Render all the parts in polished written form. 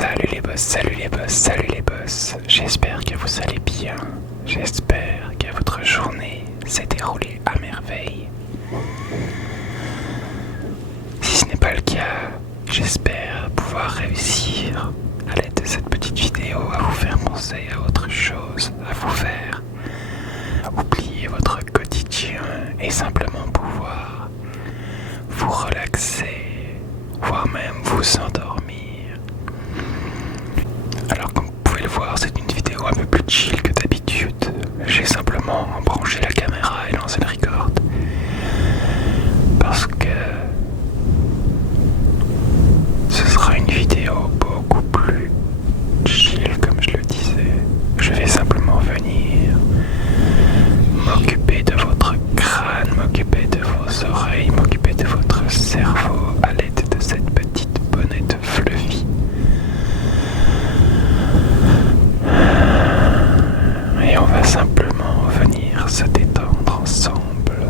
Salut les boss, salut les boss, salut les boss. J'espère que vous allez bien. J'espère que votre journée s'est déroulée à merveille. Si ce n'est pas le cas, j'espère pouvoir réussir à l'aide de cette petite vidéo à vous faire penser à autre chose, à vous faire oublier votre quotidien et simplement pouvoir vous relaxer, voire même vous endormir. Alors comme vous pouvez le voir, c'est une vidéo un peu plus chill que d'habitude. J'ai simplement branché la caméra et lancé le record. Parce que ce sera une vidéo beaucoup plus chill, comme je le disais. Je vais simplement venir m'occuper de votre crâne, m'occuper de vos oreilles, m'occuper de votre cerveau à l'aide de cette petite bonnette fluffy. Et on va simplement venir se détendre ensemble,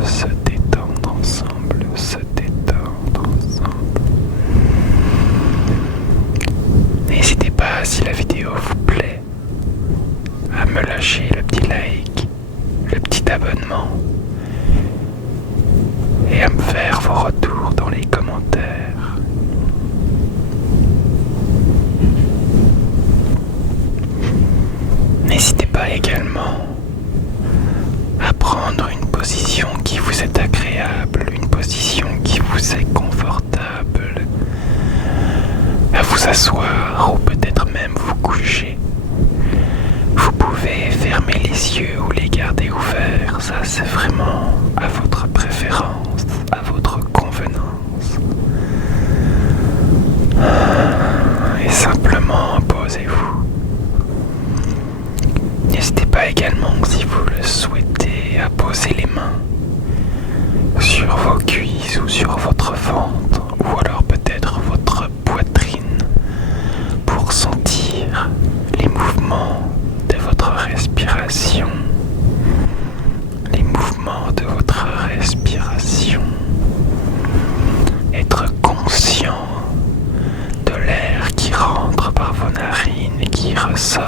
se détendre ensemble, se détendre ensemble. N'hésitez pas, si la vidéo vous plaît, à me lâcher le petit like, le petit abonnement et à me faire vos retours dans les commentaires. N'hésitez pas également à prendre une position qui vous est agréable, une position qui vous est confortable, à vous asseoir ou peut-être même vous coucher. Vous pouvez fermer les yeux ou les garder ouverts, ça c'est vraiment à votre préférence, à votre convenance. Et simplement posez-vous. N'hésitez pas également, si vous le souhaitez, à poser les mains sur vos cuisses ou sur votre ventre, ou alors peut-être votre poitrine, pour sentir les mouvements de votre respiration. Les mouvements de votre respiration. Être conscient de l'air qui rentre par vos narines et qui ressort.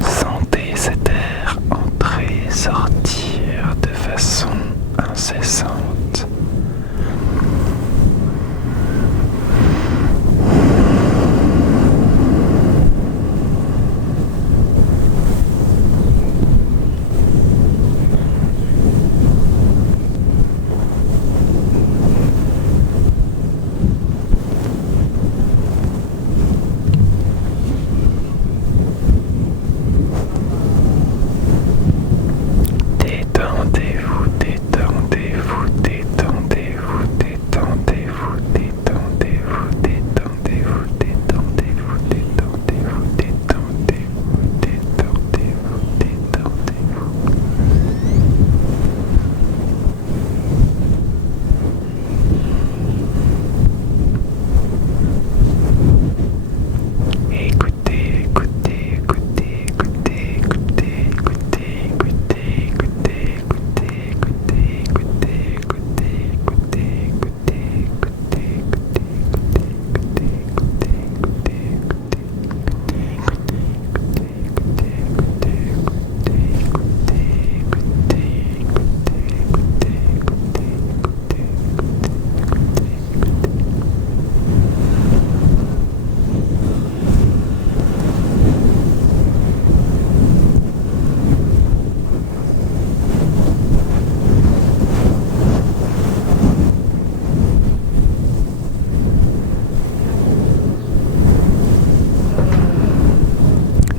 Sentez cet air entrer et sortir de façon incessante. Détendez-vous, détendez-vous, détendez-vous, détendez-vous, détendez-vous, détendez-vous, détendez-vous, détendez-vous, détendez-vous, détendez-vous, détendez-vous. Écoutez, écoutez, écoutez, écoutez, écoutez, écoutez, écoutez, écoutez, écoutez, écoutez, écoutez, écoutez,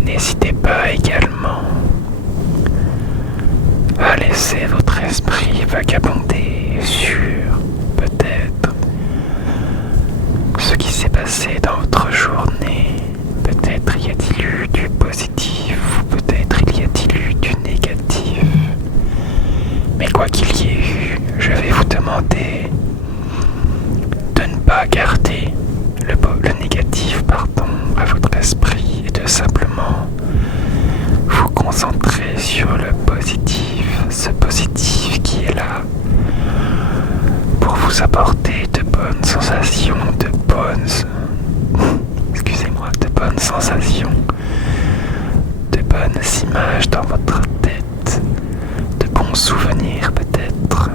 N'hésitez pas également à laisser votre esprit vagabonder sur peut-être ce qui s'est passé dans votre journée. Peut-être y a-t-il eu du positif ou peut-être y a-t-il eu du négatif. Mais quoi qu'il y ait eu, je vais vous demander de ne pas garder le négatif à votre esprit et de simplement vous concentrer sur le positif, ce positif qui est là pour vous apporter de bonnes sensations, de bonnes sensations, de bonnes images dans votre tête, de bons souvenirs peut-être.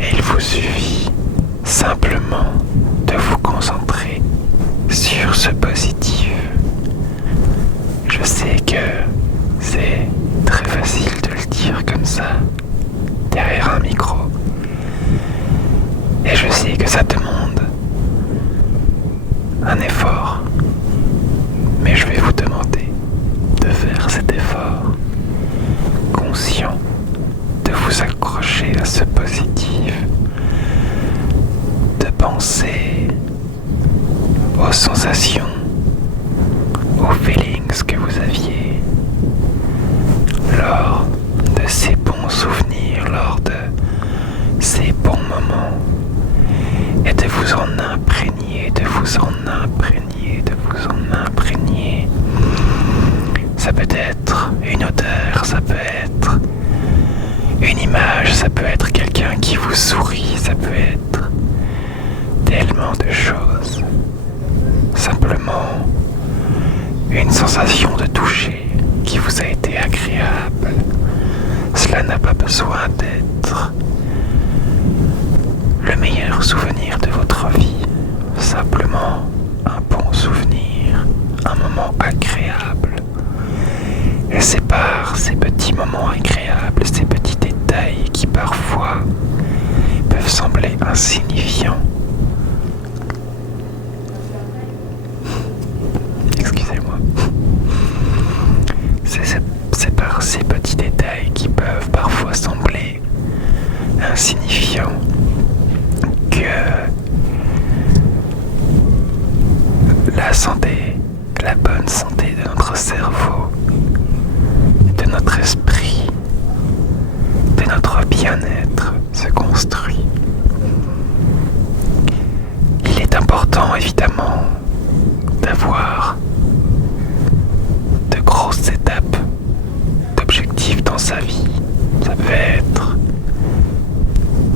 Et il vous suffit simplement de vous concentrer sur ce positif. Je sais que c'est très facile de le dire comme ça, derrière un micro. Et je sais que ça demande un effort. Mais je vais vous demander de faire cet effort, conscient de vous accrocher à ce positif, de penser aux sensations, aux feelings que vous aviez lors de ces bons souvenirs, lors de ces bons moments, et de vous en imprégner, de vous en imprégner, de vous en imprégner. Ça peut être une odeur, ça peut être une image, ça peut être quelqu'un qui vous sourit, ça peut être tellement de choses. Simplement une sensation de toucher qui vous a été agréable. Cela n'a pas besoin d'être le meilleur souvenir de votre vie, simplement un bon souvenir, un moment agréable. Et c'est par ces petits moments agréables, ces petits détails qui parfois peuvent sembler insignifiants. Excusez-moi. C'est par ces petits détails qui peuvent parfois sembler insignifiants que la santé, la bonne santé de notre cerveau, de notre esprit, de notre bien-être se construit. Il est important évidemment d'avoir de grosses étapes, d'objectifs dans sa vie. Ça peut être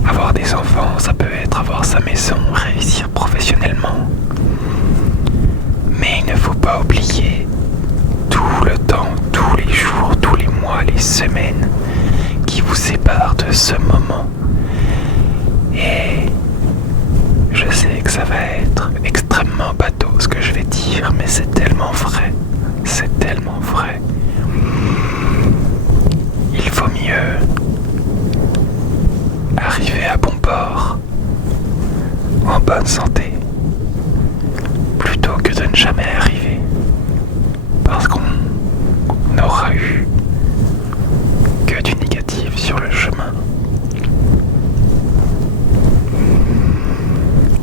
avoir des enfants, ça peut être avoir sa maison, réussir professionnellement. Mais il ne faut pas oublier tout le temps, tous les jours, tous les mois, les semaines qui vous séparent de ce moment. Et je sais que ça va être extrêmement bateau ce que je vais dire, mais c'est tellement vrai. C'est tellement vrai. Il faut mieux arriver à bon port, en bonne santé, plutôt que de ne jamais arriver, parce qu'on n'aura eu que du négatif sur le chemin.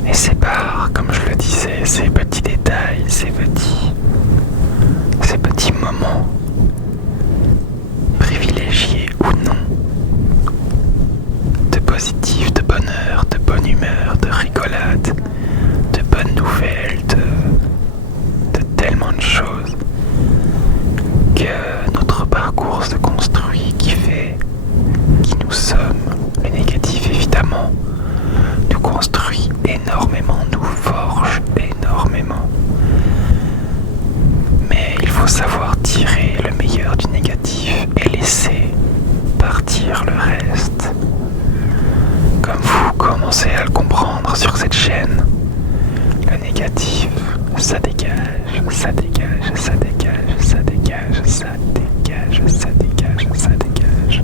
Et c'est par, comme je le disais, ces petits détails, ces petits moments, privilégiés ou non, de positif, de bonheur, de bonne humeur, de rigolade, de bonnes nouvelles, de tellement de choses, que notre parcours se construit, qui nous sommes. Le négatif, évidemment, nous construit énormément, nous forge énormément. Mais il faut savoir tirer le meilleur du négatif et laisser partir le reste. Comme vous commencez à le comprendre sur cette chaîne, le négatif, ça dégage, ça dégage, ça dégage, ça dégage, ça dégage, ça dégage, ça dégage.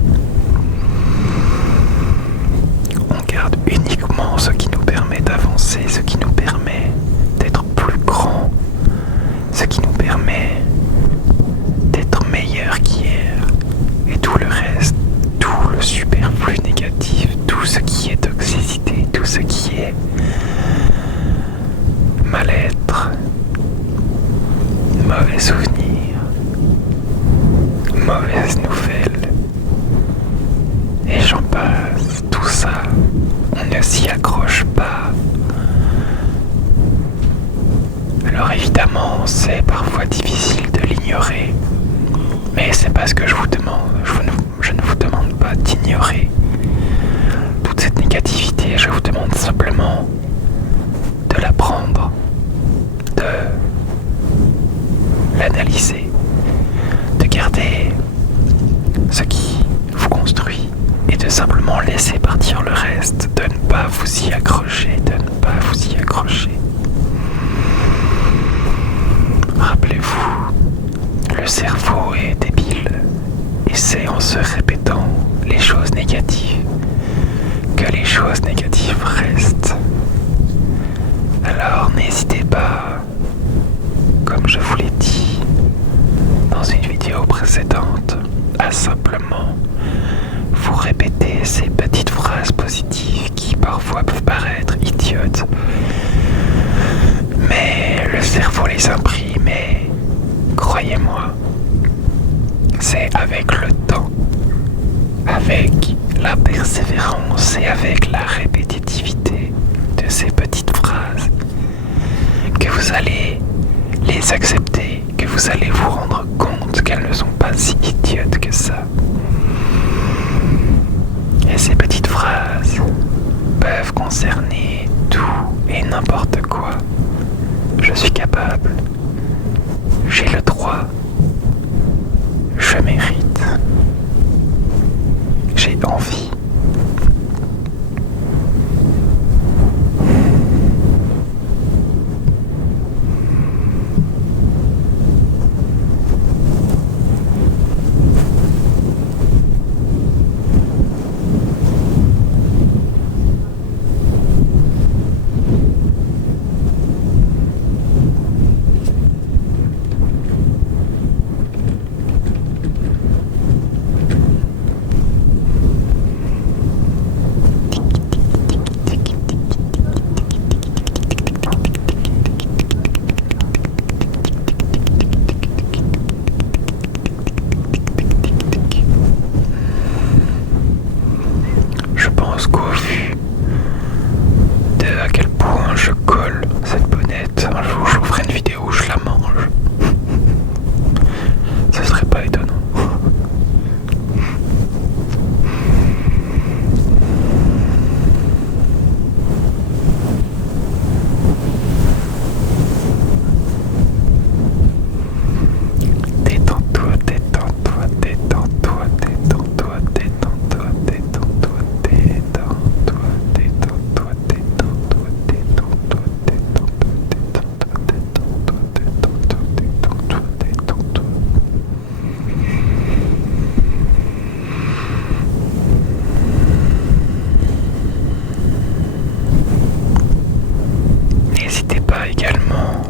On garde uniquement ce qui nous permet d'avancer, ce qui nous permet d'être plus grand, ce qui nous permet d'être meilleur qu'hier. Et tout le reste, tout le superflu négatif, tout ce qui est toxicité, tout ce qui est mal-être, mauvais souvenirs, mauvaises nouvelles, et j'en passe, tout ça, on ne s'y accroche pas. Alors évidemment, c'est parfois difficile de l'ignorer, mais c'est pas ce que je vous demande. Je ne vous demande pas d'ignorer toute cette négativité, je vous demande simplement de la prendre, de réaliser, de garder ce qui vous construit et de simplement laisser partir le reste, de ne pas vous y accrocher, Rappelez-vous, le cerveau est débile et c'est en se répétant les choses négatives que les choses négatives restent. Alors n'hésitez pas, comme je vous l'ai dit dans une vidéo précédente, à simplement vous répéter ces petites phrases positives qui parfois peuvent paraître idiotes, mais le cerveau les imprime et croyez-moi, c'est avec le temps, avec la persévérance et avec la répétitivité de ces petites phrases que vous allez les accepter, que vous allez vous rendre compte qu'elles ne sont pas si idiotes que ça. Et ces petites phrases peuvent concerner tout et n'importe quoi. Je suis capable, j'ai le droit, je mérite, j'ai envie. Je pense qu'au vu de à quel point je colle cette bonnette, un jour je vous ferai une vidéo où je la mange. Ce serait pas étonnant. Détends-toi, détends-toi, détends-toi, détends-toi, détends-toi, détends-toi, détends-toi, détends-toi, détends-toi, détends-toi, détends-toi, détends-toi. N'hésitez pas également,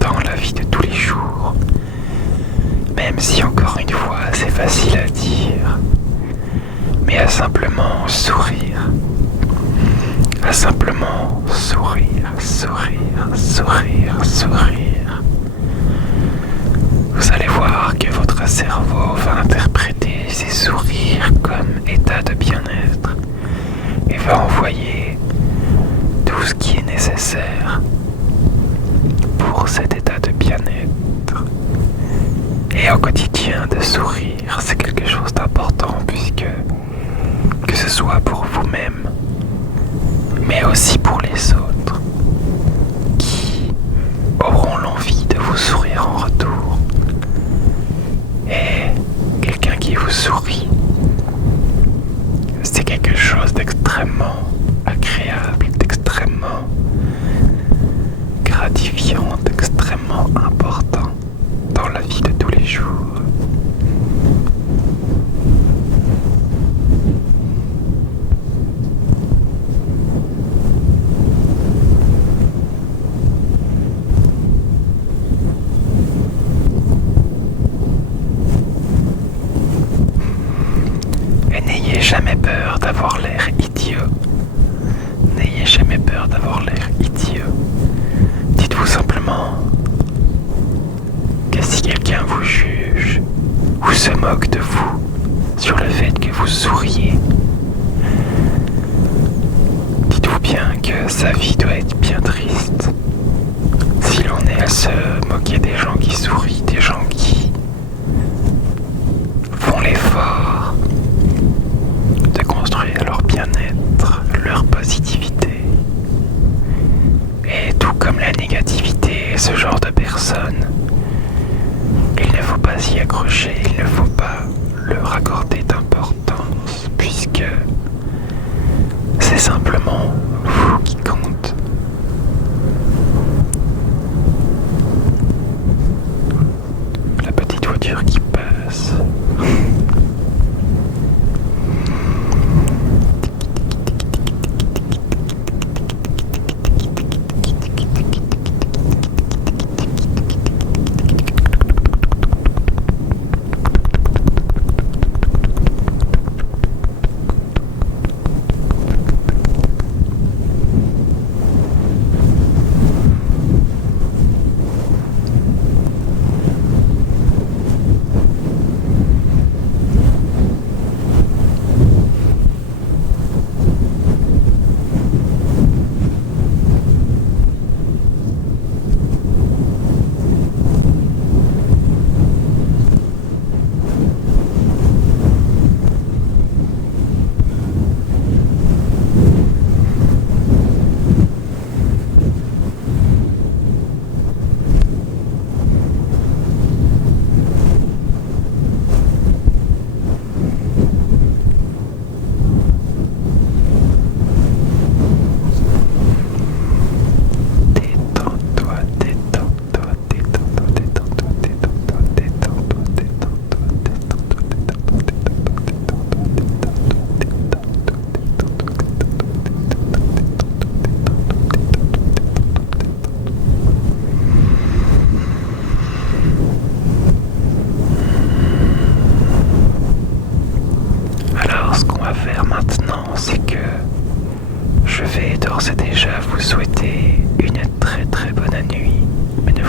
dans la vie de tous les jours, même si encore une fois c'est facile à dire, mais à simplement sourire, à simplement sourire, sourire, sourire, sourire. Vous allez voir que votre cerveau va interpréter ces sourires comme état de bien-être et va envoyer tout ce qui est nécessaire pour cet état de bien-être. Et au quotidien, de sourire, c'est quelque chose d'important puisque que ce soit pour vous-même, mais aussi pour les autres qui auront l'envie de vous sourire en retour. Et quelqu'un qui vous sourit, c'est quelque chose d'extrêmement agréable, d'extrêmement gratifiant, d'extrêmement important dans la vie de tous les jours. Et n'ayez jamais peur d'avoir l'air idiot. N'ayez jamais peur d'avoir l'air idiot. Dites-vous simplement que si quelqu'un vous juge ou se moque de vous sur le fait que vous souriez, dites-vous bien que sa vie doit être bien triste. Si l'on est à se moquer des gens qui sourient, des gens qui font l'effort de construire leur bien-être, leur positivité, et tout comme la négativité, ce genre de personnes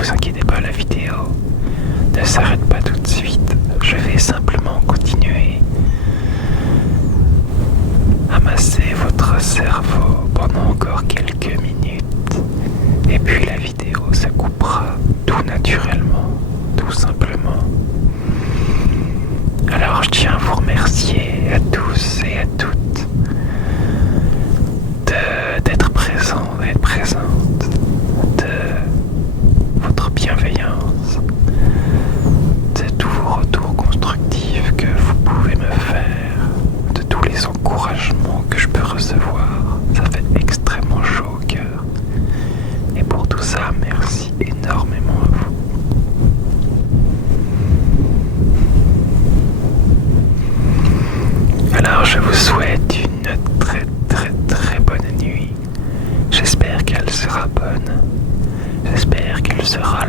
vous inquiétez pas, la vidéo ne s'arrête pas tout de suite. Je vais simplement continuer à masser votre cerveau pendant encore quelques minutes. Et puis la vidéo se coupera tout naturellement, tout simplement. Alors je tiens à vous remercier à tous et à toutes d'être présents, d'être présentes, de votre bienveillance, de tous vos retours constructifs que vous pouvez me faire, de tous les encouragements que je peux recevoir. Ça fait extrêmement chaud au cœur. Et pour tout ça, merci énormément à vous. Alors je vous souhaite une très bonne nuit. J'espère qu'elle sera bonne. J'espère qu'elle sera